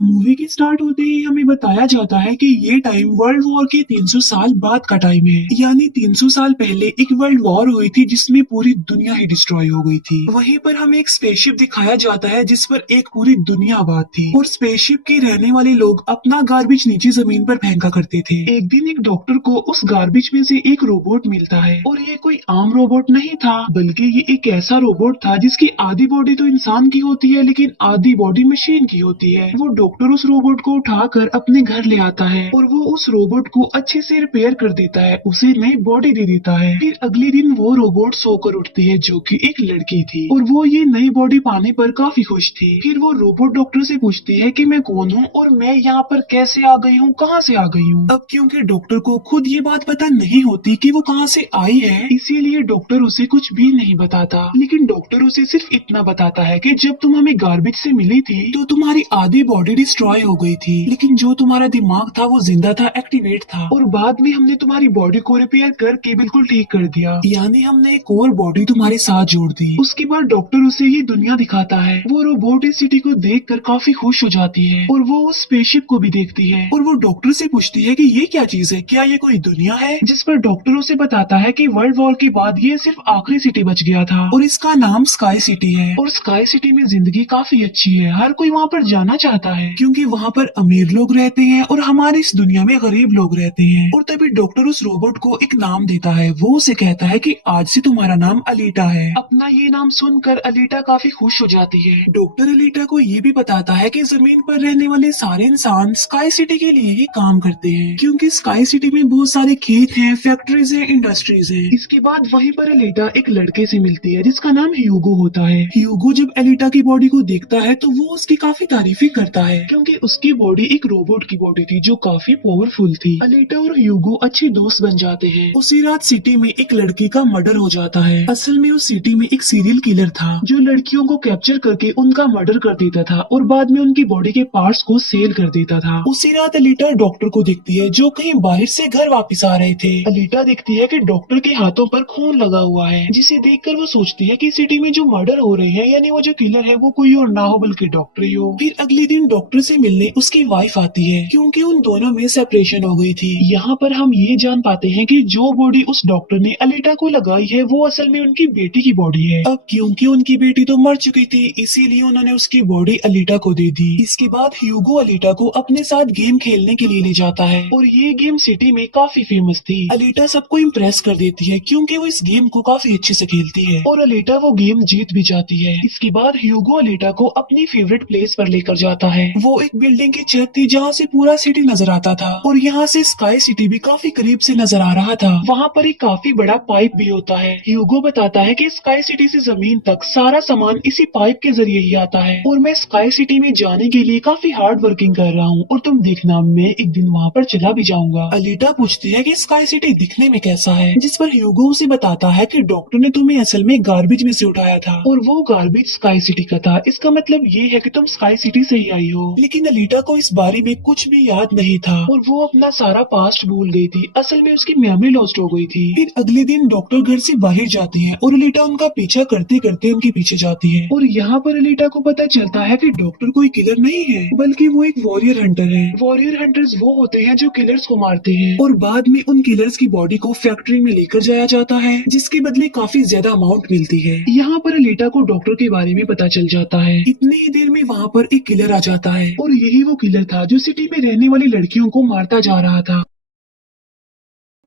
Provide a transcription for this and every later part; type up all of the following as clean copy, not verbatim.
Movie के start होते ही हमें बताया जाता है कि ये टाइम वर्ल्ड वॉर के 300 साल बाद का टाइम है। यानी 300 साल पहले एक वर्ल्ड वॉर हुई थी जिसमें पूरी दुनिया ही डिस्ट्रॉय हो गई थी। वहीं पर हमें एक स्पेसशिप दिखाया जाता है जिस पर एक पूरी दुनिया आबाद थी और स्पेसशिप के रहने वाले लोग अपना गार्बेज नीचे जमीन पर फेंका करते थे। एक दिन एक डॉक्टर को उस गार्बेज में से एक रोबोट मिलता है और ये कोई आम रोबोट नहीं था, बल्कि ये एक ऐसा रोबोट था जिसकी आधी बॉडी तो इंसान की होती है लेकिन आधी बॉडी मशीन की होती है। वो डॉक्टर उस रोबोट को उठाकर अपने घर ले आता है और वो उस रोबोट को अच्छे से रिपेयर कर देता है, उसे नई बॉडी दे देता है। फिर अगले दिन वो रोबोट सोकर उठती है जो कि एक लड़की थी और वो ये नई बॉडी पाने पर काफी खुश थी। फिर वो रोबोट डॉक्टर से पूछती है कि मैं कौन हूँ और मैं यहाँ पर कैसे आ गई हूँ, कहाँ से आ गई हूँ। अब क्योंकि डॉक्टर को खुद ये बात पता नहीं होती कि वो कहाँ से आई है, इसीलिए डॉक्टर उसे कुछ भी नहीं बताता। लेकिन डॉक्टर उसे सिर्फ इतना बताता है कि जब तुम हमें गार्बेज से मिली थी तो तुम्हारी आधी बॉडी डिस्ट्रॉय हो गई थी, लेकिन जो तुम्हारा दिमाग था वो जिंदा था, एक्टिवेट था, और बाद में हमने तुम्हारी बॉडी को रिपेयर करके बिल्कुल ठीक कर दिया। यानी हमने एक और बॉडी तुम्हारे साथ जोड़ दी। उसके बाद डॉक्टर उसे ये दुनिया दिखाता है। वो रोबोट इस सिटी को देखकर काफी खुश हो जाती है और वो उस स्पेसशिप को भी देखती है और वो डॉक्टर से पूछती है कि ये क्या चीज है, क्या ये कोई दुनिया है। जिस पर डॉक्टर उसे बताता है कि वर्ल्ड वॉर के बाद ये सिर्फ आखिरी सिटी बच गया था और इसका नाम स्काई सिटी है। और स्काई सिटी में जिंदगी काफी अच्छी है, हर कोई वहाँ पर जाना चाहता है क्योंकि वहाँ पर अमीर लोग रहते हैं और हमारे इस दुनिया में गरीब लोग रहते हैं। और तभी डॉक्टर उस रोबोट को एक नाम देता है। वो उसे कहता है कि आज से तुम्हारा नाम अलीटा है। अपना ये नाम सुनकर अलीटा काफी खुश हो जाती है। डॉक्टर अलीटा को ये भी बताता है कि जमीन पर रहने वाले सारे इंसान स्काई सिटी के लिए ही काम करते हैं क्योंकि स्काई सिटी में बहुत सारे खेत हैं, फैक्ट्रीज हैं, इंडस्ट्रीज हैं। इसके बाद वहीं पर अलीटा एक लड़के से मिलती है जिसका नाम ह्यूगो होता है। ह्यूगो जब अलीटा की बॉडी को देखता है तो वो उसकी काफी तारीफी करता है क्योंकि उसकी बॉडी एक रोबोट की बॉडी थी जो काफी पावरफुल थी। अलीटा और ह्यूगो अच्छे दोस्त बन जाते हैं। उसी रात सिटी में एक लड़की का मर्डर हो जाता है। असल में उस सिटी में एक सीरियल किलर था जो लड़कियों को कैप्चर करके उनका मर्डर कर देता था और बाद में उनकी बॉडी के पार्ट्स को सेल कर देता था। उसी रात अलीटा डॉक्टर को देखती है जो कहीं बाहर से घर वापस आ रहे थे। अलीटा देखती है कि डॉक्टर के हाथों पर खून लगा हुआ है, जिसे देखकर वो सोचती है कि सिटी में जो मर्डर हो रहे हैं यानी वो जो किलर है वो कोई और ना हो बल्कि डॉक्टर ही हो। फिर अगले दिन डॉक्टर से मिलने उसकी वाइफ आती है क्योंकि उन दोनों में सेपरेशन हो गई थी। यहाँ पर हम ये जान पाते हैं कि जो बॉडी उस डॉक्टर ने अलीटा को लगाई है वो असल में उनकी बेटी की बॉडी है। अब क्योंकि उनकी बेटी तो मर चुकी थी इसीलिए उन्होंने उसकी बॉडी अलीटा को दे दी। इसके बाद ह्यूगो अलीटा को अपने साथ गेम खेलने के लिए ले जाता है और ये गेम सिटी में काफी फेमस थी। अलीटा सबको इम्प्रेस कर देती है क्योंकि वो इस गेम को काफी अच्छे से खेलती है और अलीटा वो गेम जीत भी जाती है। इसके बाद ह्यूगो अलीटा को अपनी फेवरेट प्लेस पर लेकर जाता है। वो एक बिल्डिंग की छत थी जहाँ से पूरा सिटी नजर आता था और यहाँ से स्काई सिटी भी काफी करीब से नजर आ रहा था। वहाँ पर एक काफी बड़ा पाइप भी होता है। ह्यूगो बताता है कि स्काई सिटी से जमीन तक सारा सामान इसी पाइप के जरिए ही आता है और मैं स्काई सिटी में जाने के लिए काफी हार्ड वर्किंग कर रहा हूँ और तुम देखना मैं एक दिन वहाँ पर चला भी जाऊंगा। अलीटा पूछती है कि स्काई सिटी दिखने में कैसा है, जिस पर ह्यूगो उसे बताता है कि डॉक्टर ने तुम्हें असल में गार्बेज में से उठाया था और वो गार्बेज स्काई सिटी का था। इसका मतलब ये है कि तुम स्काई सिटी से ही आई हो। लेकिन अलीटा को इस बारे में कुछ भी याद नहीं था और वो अपना सारा पास्ट भूल गई थी। असल में उसकी मेमोरी लॉस्ट हो गई थी। फिर अगले दिन डॉक्टर घर से बाहर जाती है और अलीटा उनका पीछा करते करते उनके पीछे जाती है और यहाँ पर अलीटा को पता चलता है कि डॉक्टर कोई किलर नहीं है बल्कि वो एक वॉरियर हंटर है। वॉरियर हंटर्स वो होते हैं जो किलर्स को मारते हैं और बाद में उन किलर्स की बॉडी को फैक्ट्री में लेकर जाया जाता है जिसके बदले काफी ज्यादा अमाउंट मिलती है। यहाँ पर अलीटा को डॉक्टर के बारे में पता चल जाता है। इतनी ही देर में वहाँ पर एक किलर आ जाता है और यही वो किलर था जो सिटी में रहने वाली लड़कियों को मारता जा रहा था।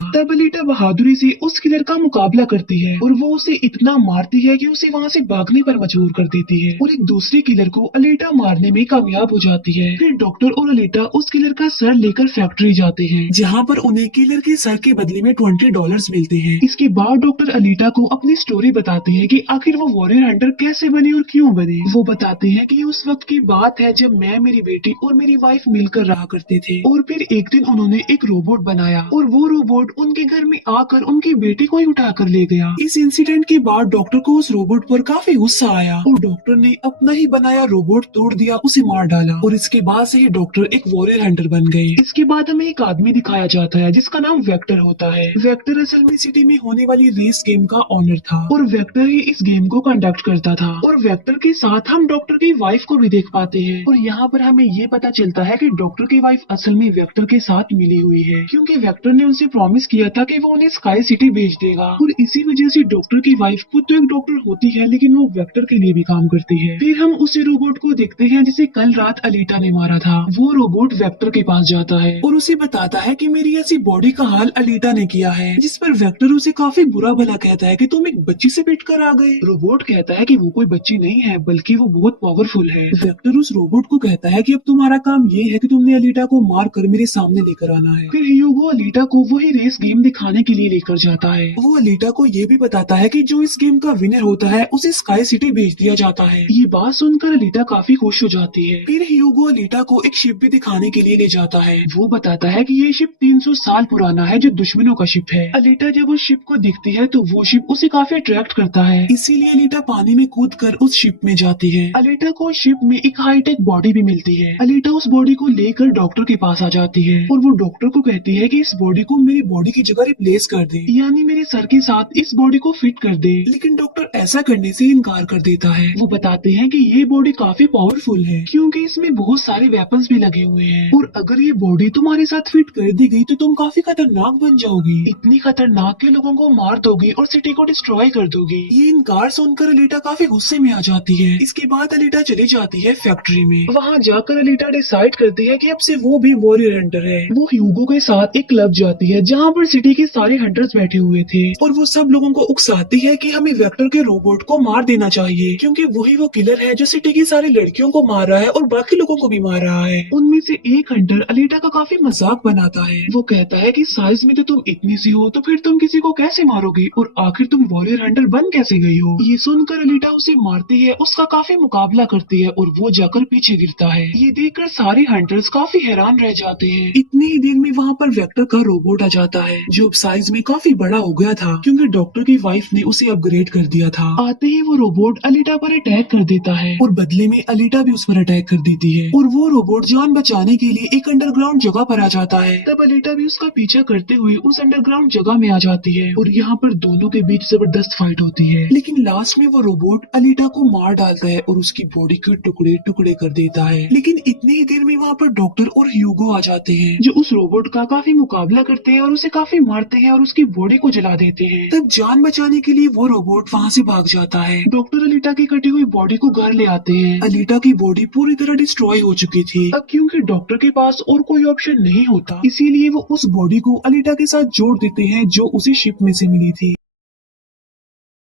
तब अलीटा बहादुरी से उस किलर का मुकाबला करती है और वो उसे इतना मारती है कि उसे वहाँ से भागने पर मजबूर कर देती है और एक दूसरे किलर को अलीटा मारने में कामयाब हो जाती है। फिर डॉक्टर और अलीटा उस किलर का सर लेकर फैक्ट्री जाते हैं जहाँ पर उन्हें किलर के सर के बदले में $20 मिलते हैं। इसके बाद डॉक्टर अलीटा को अपनी स्टोरी बताते हैं कि आखिर वो वॉरियर हंटर कैसे बने और क्यों बने। वो बताते हैं कि उस वक्त की बात है जब मैं, मेरी बेटी और मेरी वाइफ मिलकर रहा करते थे और फिर एक दिन उन्होंने एक रोबोट बनाया और वो रोबोट उन उनके घर में आकर उनकी बेटी को ही उठा कर ले गया। इस इंसिडेंट के बाद डॉक्टर को उस रोबोट पर काफी गुस्सा आया और डॉक्टर ने अपना ही बनाया रोबोट तोड़ दिया, उसे मार डाला और इसके बाद से ही डॉक्टर एक वॉरियर हंटर बन गए। इसके बाद हमें एक आदमी दिखाया जाता है जिसका नाम वेक्टर होता है। वेक्टर असल में सिटी में होने वाली रेस गेम का ऑनर था और वेक्टर ही इस गेम को कंडक्ट करता था और वेक्टर के साथ हम डॉक्टर की वाइफ को भी देख पाते हैं और यहाँ पर हमें ये पता चलता है कि डॉक्टर की वाइफ असल में वेक्टर के साथ मिली हुई है, क्योंकि वेक्टर ने उनसे प्रॉमिस किया था कि वो उन्हें स्काई सिटी भेज देगा और इसी वजह से डॉक्टर की वाइफ खुद तो एक डॉक्टर होती है लेकिन वो वेक्टर के लिए भी काम करती है। फिर हम उसी रोबोट को देखते हैं जिसे कल रात अलीटा ने मारा था। वो रोबोट वेक्टर के पास जाता है और उसे बताता है कि मेरी ऐसी बॉडी का हाल अलीटा ने किया है, जिस पर वेक्टर उसे काफी बुरा भला कहता है कि तुम एक बच्ची से पिट कर आ गए। रोबोट कहता है कि वो कोई बच्ची नहीं है बल्कि वो बहुत पावरफुल है। वेक्टर उस रोबोट को कहता है कि अब तुम्हारा काम ये है कि तुमने अलीटा को मार कर मेरे सामने लेकर आना है। फिर ह्यूगो अलीटा को वही रेस गेम दिखाने के लिए लेकर जाता है। वो अलीटा को ये भी बताता है कि जो इस गेम का विनर होता है उसे स्काई सिटी भेज दिया जाता है। ये बात सुनकर अलीटा काफी खुश हो जाती है। फिर ह्यूगो अलीटा को एक शिप भी दिखाने के लिए ले जाता है। वो बताता है कि ये शिप 300 साल पुराना है जो दुश्मनों का शिप है। अलीटा जब उस शिप को देखती है तो वो शिप उसे काफी अट्रैक्ट करता है, इसीलिए अलीटा पानी में कूद कर उस शिप में जाती है। अलीटा को शिप में एक हाईटेक बॉडी भी मिलती है। अलीटा उस बॉडी को लेकर डॉक्टर के पास आ जाती है और वो डॉक्टर को कहती है कि इस बॉडी को मेरी बॉडी की जगह रिप्लेस कर दे, यानी मेरे सर के साथ इस बॉडी को फिट कर दे। लेकिन डॉक्टर ऐसा करने से इनकार कर देता है। वो बताते हैं कि ये बॉडी काफी पावरफुल है क्योंकि इसमें बहुत सारे वेपन्स भी लगे हुए हैं और अगर ये बॉडी तुम्हारे साथ फिट कर दी गई तो तुम काफी खतरनाक बन जाओगी, इतनी खतरनाक के लोगों को मार दोगी और सिटी को डिस्ट्रॉय कर दोगी। ये इनकार सुनकर अलीटा काफी गुस्से में आ जाती है। इसके बाद अलीटा चली जाती है फैक्ट्री में। वहाँ जाकर अलीटा डिसाइड करती है कि अब से वो भी वॉरियर हंटर है। वो ह्यूगो के साथ एक क्लब जाती है जहाँ पर सिटी के सारे हंटर्स बैठे हुए थे और वो सब लोगों को उकसाती है कि हमें वेक्टर के रोबोट को मार देना चाहिए क्योंकि वही वो किलर है जो सिटी की सारी लड़कियों को मार रहा है और बाकी लोगों को भी मार रहा है। उनमें से एक हंटर अलीटा का काफी मजाक बनाता है। वो कहता है कि साइज में तो तुम इतनी सी हो तो फिर तुम किसी को कैसे मारोगी और आखिर तुम वॉरियर हंटर बन कैसे गई हो। ये सुनकर अलीटा उसे मारती है, उसका काफी मुकाबला करती है और वो जाकर पीछे गिरता है। ये देखकर सारे हंटर्स काफी हैरान रह जाते हैं। इतनी ही देर में वहाँ पर वेक्टर का रोबोट आ जाता है जो अब साइज में काफी बड़ा हो गया था क्योंकि डॉक्टर की वाइफ ने उसे अपग्रेड कर दिया था। आते ही वो रोबोट अलीटा पर अटैक कर देता है और बदले में अलीटा भी उस पर अटैक कर देती है और वो रोबोट जान बचाने के लिए एक अंडरग्राउंड जगह पर आ जाता है। तब अलीटा भी उसका पीछा करते हुए उस अंडरग्राउंड जगह में आ जाती है और यहाँ पर दोनों के बीच जबरदस्त फाइट होती है। लेकिन लास्ट में वो रोबोट अलीटा को मार डालता है और उसकी बॉडी के टुकड़े टुकड़े कर देता है। लेकिन इतनी ही देर में वहाँ पर डॉक्टर और ह्यूगो आ जाते हैं जो उस रोबोट का काफी मुकाबला करते हैं और उसे काफी मारते हैं और उसकी बॉडी को जला देते हैं। तब जान बचाने के लिए वो रोबोट वहाँ से भाग जाता है। डॉक्टर अलीटा की कटी हुई बॉडी को घर ले आते हैं। अलीटा की बॉडी पूरी तरह डिस्ट्रॉय हो चुकी थी। अब क्योंकि डॉक्टर के पास और कोई ऑप्शन नहीं होता इसीलिए वो उस बॉडी को अलीटा के साथ जोड़ देते हैं जो उसे शिप में से मिली थी।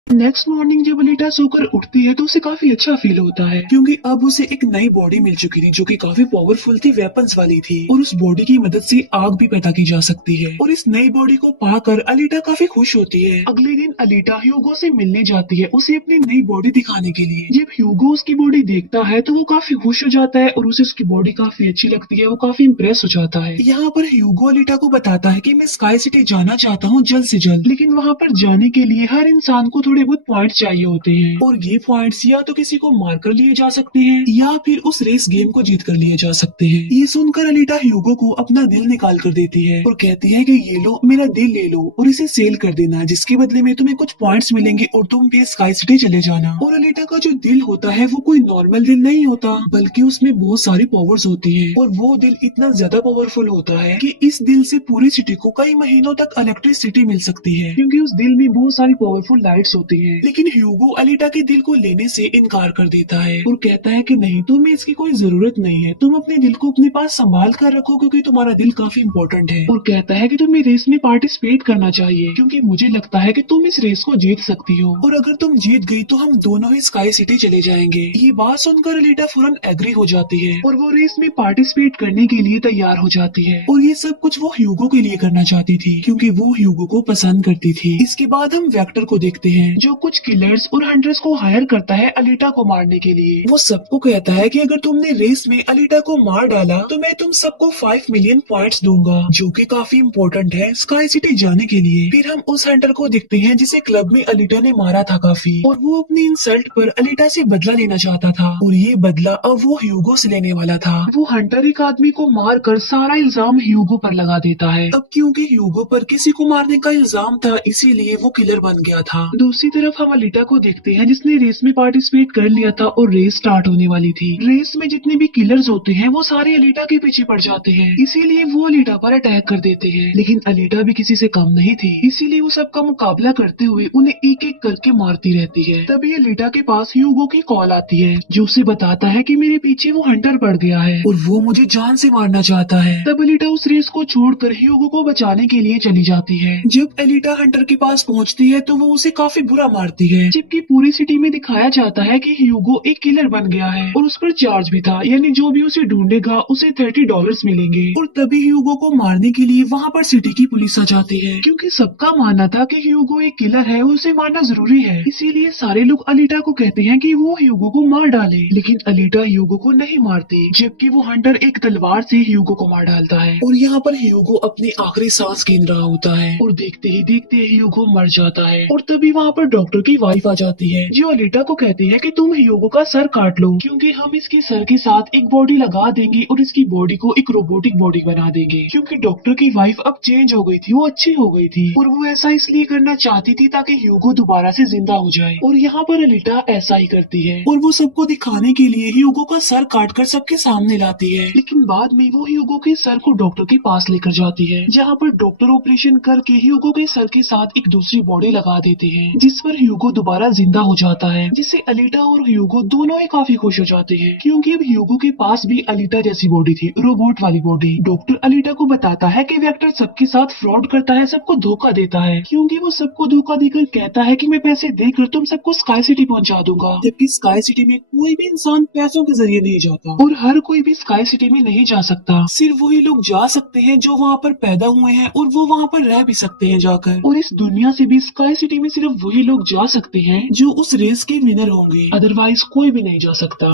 नेक्स्ट मॉर्निंग जब अलीटा सोकर उठती है तो उसे काफी अच्छा फील होता है क्योंकि अब उसे एक नई बॉडी मिल चुकी थी जो कि काफी पावरफुल थी, वेपन्स वाली थी और उस बॉडी की मदद से आग भी पैदा की जा सकती है और इस नई बॉडी को पाकर अलीटा काफी खुश होती है। अगले दिन अलीटा ह्यूगो से मिलने जाती है उसे अपनी नई बॉडी दिखाने के लिए। जब ह्यूगो उसकी बॉडी देखता है तो वो काफी खुश हो जाता है और उसे उसकी बॉडी काफी अच्छी लगती है, वो काफी इम्प्रेस हो जाता है। यहाँ पर ह्यूगो अलीटा को बताता है कि मैं स्काई सिटी जाना चाहता हूँ जल्द से जल्द, लेकिन वहाँ पर जाने के लिए हर इंसान को थोड़े बहुत पॉइंट्स चाहिए होते हैं और ये पॉइंट्स या तो किसी को मार कर लिए जा सकते हैं या फिर उस रेस गेम को जीत कर लिए जा सकते हैं। ये सुनकर अलीटा ह्यूगो को अपना दिल निकाल कर देती है और कहती है कि ये लो मेरा दिल ले लो और इसे सेल कर देना, जिसके बदले में तुम्हें कुछ पॉइंट्स मिलेंगे और तुम भी स्काई सिटी चले जाना। और अलीटा का जो दिल होता है वो कोई नॉर्मल दिल नहीं होता बल्कि उसमें बहुत सारी पावर्स होती है और वो दिल इतना ज्यादा पावरफुल होता है कि इस दिल से पूरी सिटी को कई महीनों तक इलेक्ट्रिसिटी मिल सकती है क्योंकि उस दिल में बहुत सारी पावरफुल लाइट्स होती है। लेकिन ह्यूगो अलीटा के दिल को लेने से इनकार कर देता है और कहता है कि नहीं, तुम्हें इसकी कोई जरूरत नहीं है, तुम अपने दिल को अपने पास संभाल कर रखो क्योंकि तुम्हारा दिल काफी इम्पोर्टेंट है। और कहता है कि तुम्हें रेस में पार्टिसिपेट करना चाहिए क्योंकि मुझे लगता है कि तुम इस रेस को जीत सकती हो और अगर तुम जीत गई तो हम दोनों ही स्काई सिटी चले जाएंगे। ये बात सुनकर अलीटा फौरन एग्री हो जाती है और वो रेस में पार्टिसिपेट करने के लिए तैयार हो जाती है और ये सब कुछ वो ह्यूगो के लिए करना चाहती थी क्योंकि वो ह्यूगो को पसंद करती थी। इसके बाद हम वेक्टर को देखते हैं जो कुछ किलर्स और हंटर्स को हायर करता है अलीटा को मारने के लिए। वो सबको कहता है कि अगर तुमने रेस में अलीटा को मार डाला तो मैं तुम सबको 5 मिलियन पॉइंट्स दूंगा, जो कि काफी इम्पोर्टेंट है स्काई सिटी जाने के लिए। फिर हम उस हंटर को देखते हैं जिसे क्लब में अलीटा ने मारा था काफी, और वो अपनी इंसल्ट पर अलीटा से बदला लेना चाहता था, और ये बदला अब वो ह्यूगो से लेने वाला था। वो हंटर एक आदमी को मार कर सारा इल्जाम ह्यूगो पर लगा देता है। अब क्योंकि ह्यूगो पर किसी को मारने का इल्जाम था इसीलिए वो किलर बन गया था। दूसरी तरफ हम अलीटा को देखते हैं जिसने रेस में पार्टिसिपेट कर लिया था और रेस स्टार्ट होने वाली थी। रेस में जितने भी किलर्स होते हैं वो सारे अलीटा के पीछे पड़ जाते हैं, इसीलिए वो अलीटा पर अटैक कर देते हैं। लेकिन अलीटा भी किसी से कम नहीं थी, इसीलिए वो सबका मुकाबला करते हुए उन्हें एक एक करके मारती रहती है। तभी अलीटा के पास ह्यूगो की कॉल आती है जो उसे बताता है कि मेरे पीछे वो हंटर पड़ गया है और वो मुझे जान से मारना चाहता है। तब अलीटा उस रेस को छोड़कर ह्यूगो को बचाने के लिए चली जाती है। जब अलीटा हंटर के पास पहुंचती है तो वो उसे काफी बुरा मारती है, जबकि पूरी सिटी में दिखाया जाता है कि ह्यूगो एक किलर बन गया है और उस पर चार्ज भी था, यानी जो भी उसे ढूंढेगा उसे $30 मिलेंगे। और तभी ह्यूगो को मारने के लिए वहाँ पर सिटी की पुलिस आ जाती है, क्योंकि सबका मानना था कि ह्यूगो एक किलर है और उसे मारना जरूरी है। इसीलिए सारे लोग अलीटा को कहते हैं कि वो ह्यूगो को मार डाले, लेकिन अलीटा ह्यूगो को नहीं मारती, जबकि वो हंटर एक तलवार से ह्यूगो को मार डालता है। और यहाँ पर ह्यूगो अपनी आखिरी सांस गिन रहा होता है और देखते ही देखते ह्यूगो मर जाता है। और तभी वहाँ पर डॉक्टर की वाइफ आ जाती है जो अलीटा को कहती है कि तुम ह्यूगो का सर काट लो, क्योंकि हम इसके सर के साथ एक बॉडी लगा देंगे और इसकी बॉडी को एक रोबोटिक बॉडी बना देंगे। क्योंकि डॉक्टर की वाइफ अब चेंज हो गई थी, वो अच्छी हो गई थी और वो ऐसा इसलिए करना चाहती थी ताकि ह्यूगो दोबारा से जिंदा हो जाए। और यहाँ पर अलीटा ऐसा ही करती है और वो सबको दिखाने के लिए ह्यूगो का सर काटकर सबके सामने लाती है। लेकिन बाद में वो ह्यूगो के सर को डॉक्टर के पास लेकर जाती है, जहाँ पर डॉक्टर ऑपरेशन करके ह्यूगो के सर के साथ एक दूसरी बॉडी लगा देते हैं, जिस पर ह्यूगो दोबारा जिंदा हो जाता है, जिससे अलीटा और ह्यूगो दोनों ही काफी खुश हो जाते हैं, क्योंकि अब ह्यूगो के पास भी अलीटा जैसी बॉडी थी, रोबोट वाली बॉडी। डॉक्टर अलीटा को बताता है कि वेक्टर सबके साथ फ्रॉड करता है, सबको धोखा देता है, क्योंकि वो सबको धोखा देकर कहता है कि मैं पैसे देकर तुम सबको स्काई सिटी पहुंचा दूंगा, जबकि स्काई सिटी में कोई भी इंसान पैसों के जरिए नहीं जाता और हर कोई भी स्काई सिटी में नहीं जा सकता। सिर्फ वही लोग जा सकते हैं जो वहाँ पर पैदा हुए हैं और वो वहाँ पर रह भी सकते हैं जाकर। और इस दुनिया से भी स्काई सिटी में सिर्फ वही लोग जा सकते हैं जो उस रेस के विनर होंगे, अदरवाइज कोई भी नहीं जा सकता।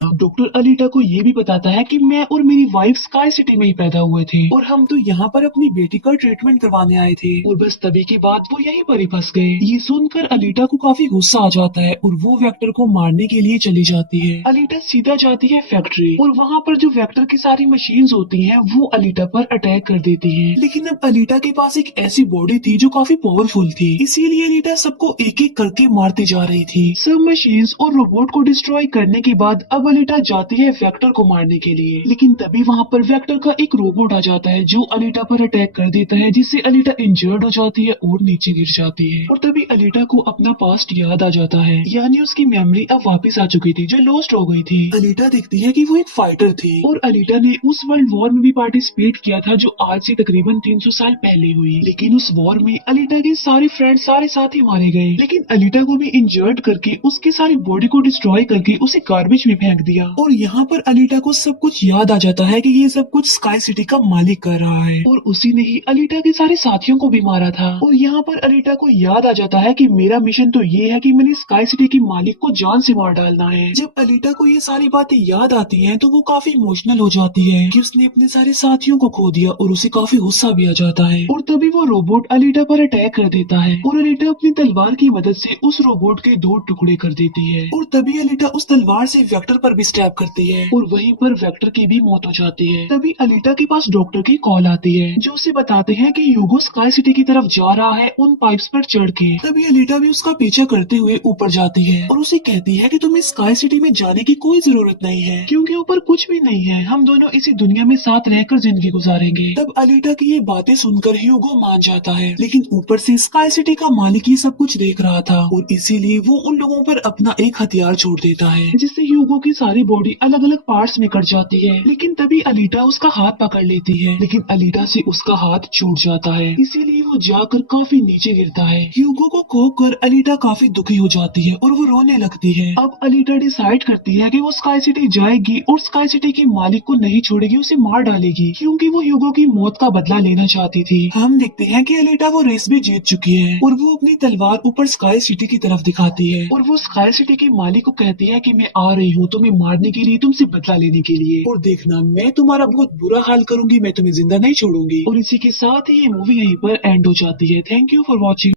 डॉक्टर अलीटा को ये भी बताता है कि मैं और मेरी वाइफ स्काई सिटी में ही पैदा हुए थे और हम तो यहाँ पर अपनी बेटी का ट्रीटमेंट करवाने आए थे, और बस तभी के बाद वो यहीं पर ही फंस गए। ये सुनकर अलीटा को काफी गुस्सा आ जाता है और वो वेक्टर को मारने के लिए चली जाती है। अलीटा सीधा जाती है फैक्ट्री और वहाँ पर जो वेक्टर की सारी मशीन्स होती हैं वो अलीटा पर अटैक कर देती हैं। लेकिन अब अलीटा के पास एक ऐसी बॉडी थी जो काफी पावरफुल थी, इसीलिए अलीटा सबको एक एक करके मारती जा रही थी। सब मशीन्स और रोबोट को डिस्ट्रॉय करने के बाद अब अलीटा जाती है वेक्टर को मारने के लिए, लेकिन तभी वहाँ पर वेक्टर का एक रोबोट आ जाता है जो अलीटा पर अटैक कर देता है, जिससे अलीटा इंजर्ड हो जाती है और नीचे गिर जाती है। और तभी अलीटा को अपना पास्ट याद आ जाता है, यानी उसकी मेमोरी अब वापस आ चुकी थी जो लॉस्ट हो गई थी। अलीटा देखती है कि वो एक फाइटर थी और अलीटा ने उस वर्ल्ड वॉर में भी पार्टिसिपेट किया था जो आज से तकरीबन 300 साल पहले हुई। लेकिन उस वॉर में अलीटा के सारे फ्रेंड सारे साथी मारे गए, लेकिन अलीटा को भी इंजर्ड करके उसकी सारी बॉडी को डिस्ट्रॉय करके उसे गार्बेज में फेंक दिया। और यहाँ पर अलीटा को सब कुछ याद आ जाता है कि ये सब कुछ स्काई सिटी का मालिक कर रहा है और उसी ने ही अलीटा के सारे साथियों को भी मारा था। और यहाँ पर अलीटा को याद आ जाता है कि मेरा मिशन तो ये है कि मैंने स्काई सिटी के मालिक को जान से मार डालना है। जब अलीटा को ये सारी बातें याद आती हैं तो वो काफी इमोशनल हो जाती है कि उसने अपने सारे साथियों को खो दिया और उसे काफी गुस्सा भी आ जाता है। और तभी वो रोबोट अलीटा पर अटैक कर देता है और अलीटा अपनी तलवार की मदद से उस रोबोट के 2 टुकड़े कर देती है। और तभी अलीटा उस तलवार से वेक्टर पर भी स्टैब करती है और वहीं पर वेक्टर की भी मौत हो जाती है। तभी अलीटा के पास डॉक्टर की कॉल आती है जो उसे बताते हैं कि ह्यूगो स्काई सिटी की तरफ जा रहा है उन पाइप्स पर चढ़ के। तभी अलीटा भी उसका पीछा करते हुए ऊपर जाती है और उसे कहती है कि तुम्हें स्काई सिटी में जाने की कोई जरूरत नहीं है, क्योंकि ऊपर कुछ भी नहीं है, हम दोनों इसी दुनिया में साथ रहकर जिंदगी गुजारेंगे। तब अलीटा की ये बातें सुनकर ह्यूगो मान जाता है, लेकिन ऊपर से स्काई सिटी का मालिक ये सब कुछ देख रहा था और इसीलिए वो उन लोगों पर अपना एक हथियार छोड़ देता है, जिससे ह्यूगो की सारी बॉडी अलग अलग पार्ट्स में कट जाती है, लेकिन तभी अलीटा उसका हाथ पकड़ लेती है, लेकिन अलीटा से उसका हाथ छूट जाता है, इसीलिए वो जाकर काफी नीचे गिरता है। ह्यूगो को खोकर अलीटा काफी दुखी हो जाती है और वो रोने लगती है। अब अलीटा डिसाइड करती है कि वो स्काई सिटी जाएगी और स्काई सिटी के मालिक को नहीं छोड़ेगी, उसे मार डालेगी, क्योंकि वो ह्यूगो की मौत का बदला लेना चाहती थी। हम देखते हैं कि अलीटा वो रेस भी जीत चुकी है और वो अपनी तलवार ऊपर स्काई सिटी की तरफ दिखाती है और वो स्काई सिटी के मालिक को कहती है कि मैं आ रही हूँ तुम्हें मारने के लिए, तुमसे बदला लेने के लिए, और देखना मैं तुम्हारा बहुत बुरा हाल करूंगी, मैं तुम्हें जिंदा नहीं छोड़ूंगी। और इसी के साथ ही ये मूवी यहीं पर एंड हो जाती है। Thank you for watching.